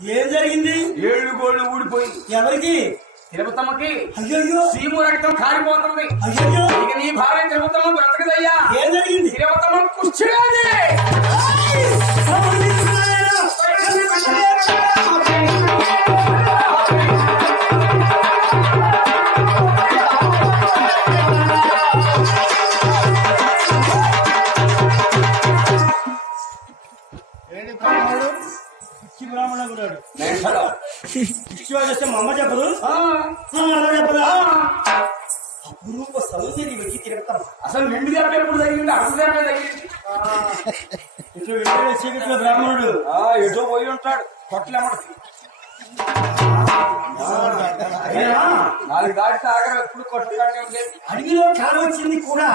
ఏం జరిగింది? ఏళ్ళు గోళ్ళు ఊడిపోయి. ఎవరికి? తిరుపతమ్మకి. అయ్యో సీము రక్తం కారిపోతుంది అయ్యో ఇక నీ భార్య తిరుపతమ్మ బ్రతకదయ్యా. ఏం జరిగింది? తిరుపతమ్మ కుష్టివ్యాధి చేస్తే మా అమ్మ చెప్పదు? చెప్పదా? అపురూప సౌందర్యం వెక్కి తిరుగుతాం అసలు నిండు దెబ్బ ఎప్పుడు తగిలింది? వెళ్ళే చీకట్లో బ్రాహ్మణుడు. ఆ, ఎటో పోయి ఉంటాడు. కొట్లేమడకి అయినా నాలుగు దాటితే ఆగరు ఎప్పుడు కొట్టుకానే ఉండేది అడవిలో కాలం వచ్చింది కూడా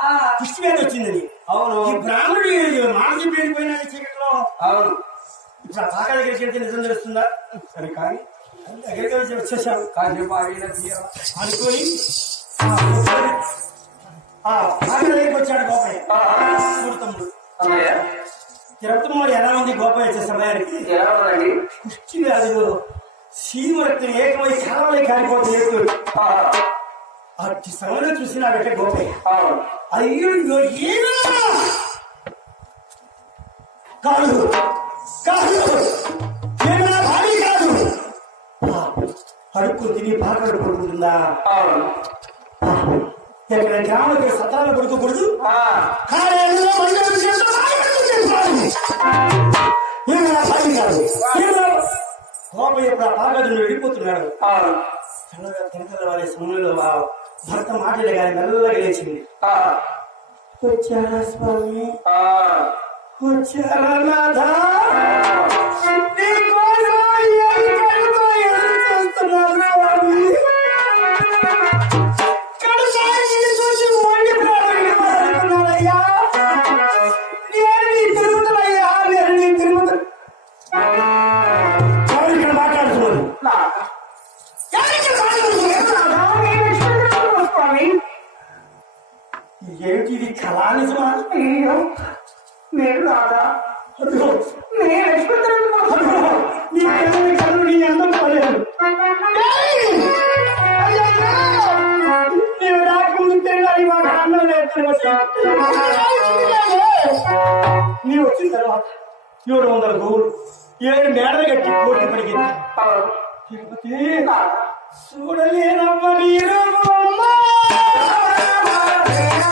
ఆ, పుష్టి వ్యాధి వచ్చిందని. అవును. ఈ బ్రాహ్మణుడు మానసి పేరిపోయిన చీకట్లో. అవును. ఇప్పుడు ఆ పాక దగ్గరికి వెళ్తే నిజం తెలుస్తుందా సరే కానీ దగ్గరికి వచ్చి వచ్చేసాం కాసేపు ఆగిన అనుకొని దగ్గరికి వచ్చాడు గోపయ్య. తమ్ముడు. తిరుపతి ఎలా ఉంది గోపయ్య వచ్చే సమయానికి? పుష్టి వ్యాధిలో సీమరక్తం ఏకమై కలవలే కాలిపోతుంది ఏకులు. ఆ, అట్టి సమయంలో చూసిన వెంట గోపయ్య. అయ్యో ఏనా? కాదు. కాదు కాదు అడుక్కు తిని కాదు కోపం యొక్క వెళ్ళిపోతున్నాడు తినకల వారి సమయంలో ఆ. భర్త మాటలే కానీ మెల్లగా లేచింది ఆ, వచ్చారా స్వామి వచ్చారా నాథా ఏమిటి ఇది కళా నిజమా నేను రాదా నేను అదిగో, నీ కళ్ళు నీ అందం పోలేదు నీవు రాకముందు మాకు అన్నం నీవు వచ్చిన తర్వాత ఏడు వందల గోవులు ఏడు మేడలు కట్టి కోటి పడిగింది తిరుపతి చూడలేనమ్మ నీ రూపమ్మ.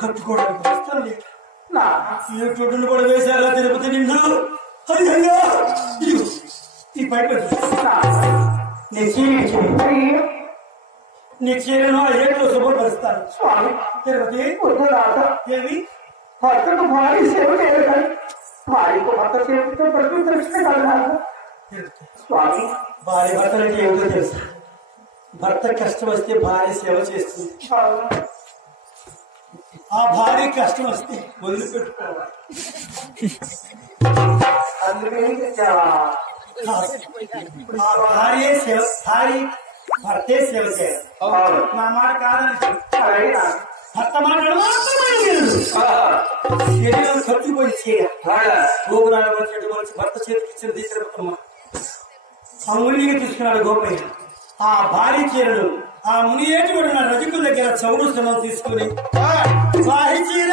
కట్టుకోవడానికి ఏ చోటును కూడా వేశారా తిరుపతి నిండు అయ్యో ఈ పైపు నీ చీర నీ చీరను ఆ ఏట్లో స్వామి తిరుపతి ఏమి భర్తకు భార్య సేవ భార్యకు భర్త సేవతో స్వామి భార్య భర్తలకి ఏమిటో తెలుసా భర్త కష్టం వస్తే భార్య సేవ చేస్తుంది ఆ భార్య కష్టం వస్తే వదిలిపెట్టుకోవాలి అందుకే భార్య సేవ భార్య భర్తే సేవ చేయాలి నా మాట కాదని భర్త మాట్లాడు శరీరం ఖర్చుపోయి చేయాలి గోపురాలు భర్త చేతికి ఇచ్చిన తీసుకురమ్మా తీసుకున్నాడు గోపయ్య ఆ భార్య చీరలు ఆ ముని ఏటి కూడా నా రజకుల దగ్గర చౌడు శ్రమం తీసుకుని వారి చీర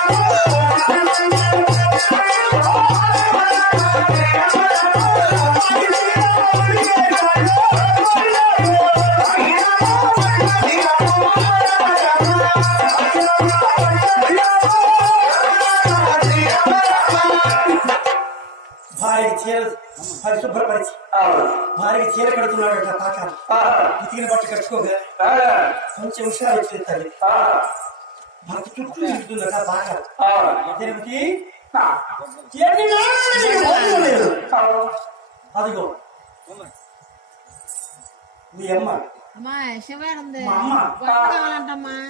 చీర పరిశుభ్రపరిచి. భార్యకి చీర కడుతున్నాడు పాక ఆహా. ఉతికిన బట్ట కట్టుకోగా. కొంచెం హుషారు వచ్చింది తల్లి. భర్త చుట్టూ తిరుగుతుందట పాక అవును. తిరుపతి. అదిగో మీ అమ్మ మా అమ్మ.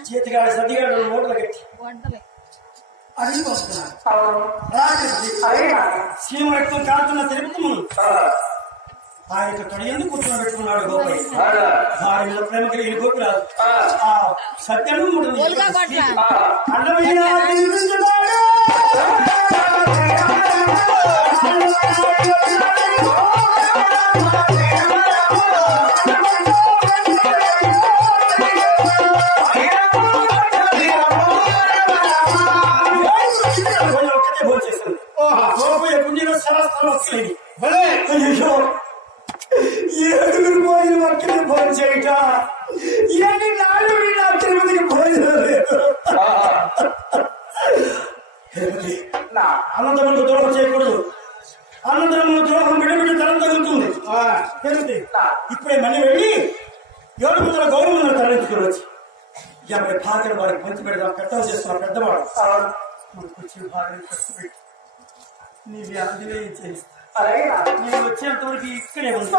చేతిగాడ సర్దిగాడు ఓట్ల కట్టి అడిగి నాన్న సీమ రక్తం కారుతున్న తిరుపతి ఆ యొక్క తొడియందు కూర్చొని పెట్టుకున్నాడు గోపయ్య ఆయన ప్రేమ కలిగిన గోపిరాజు ఆ. సత్యను ఒలుగా కొట్ల. అన్నమయ్య తిరుగుతున్నాడు. అయ్యో ఏడుగురు పోయిన ఒక్కరి భోజనం చేయట? ఎన్ని నాలుగు నా తిరుపతికి భోజనం లేదు? తిరుపతి నా అనంతములకు ద్రోహం చేయకూడదు. అనంతరములు ద్రోహం విడివిడి తరం తగులుతుంది. తిరుపతి ఇప్పుడే మళ్ళీ వెళ్ళి ఏడు ముందర గౌరవం తరలించుకుని వచ్చి. యాభై భాగం వారికి మంచి పెడదాం. పెద్దలు చేస్తున్న పెద్దవాడు అవును. మనకు వచ్చిన భాగం ఖర్చు పెట్టి. నీ వ్యాధినే చేస్తా. అలాగే నేను వచ్చేంత వరకు ఇక్కడే ఉంది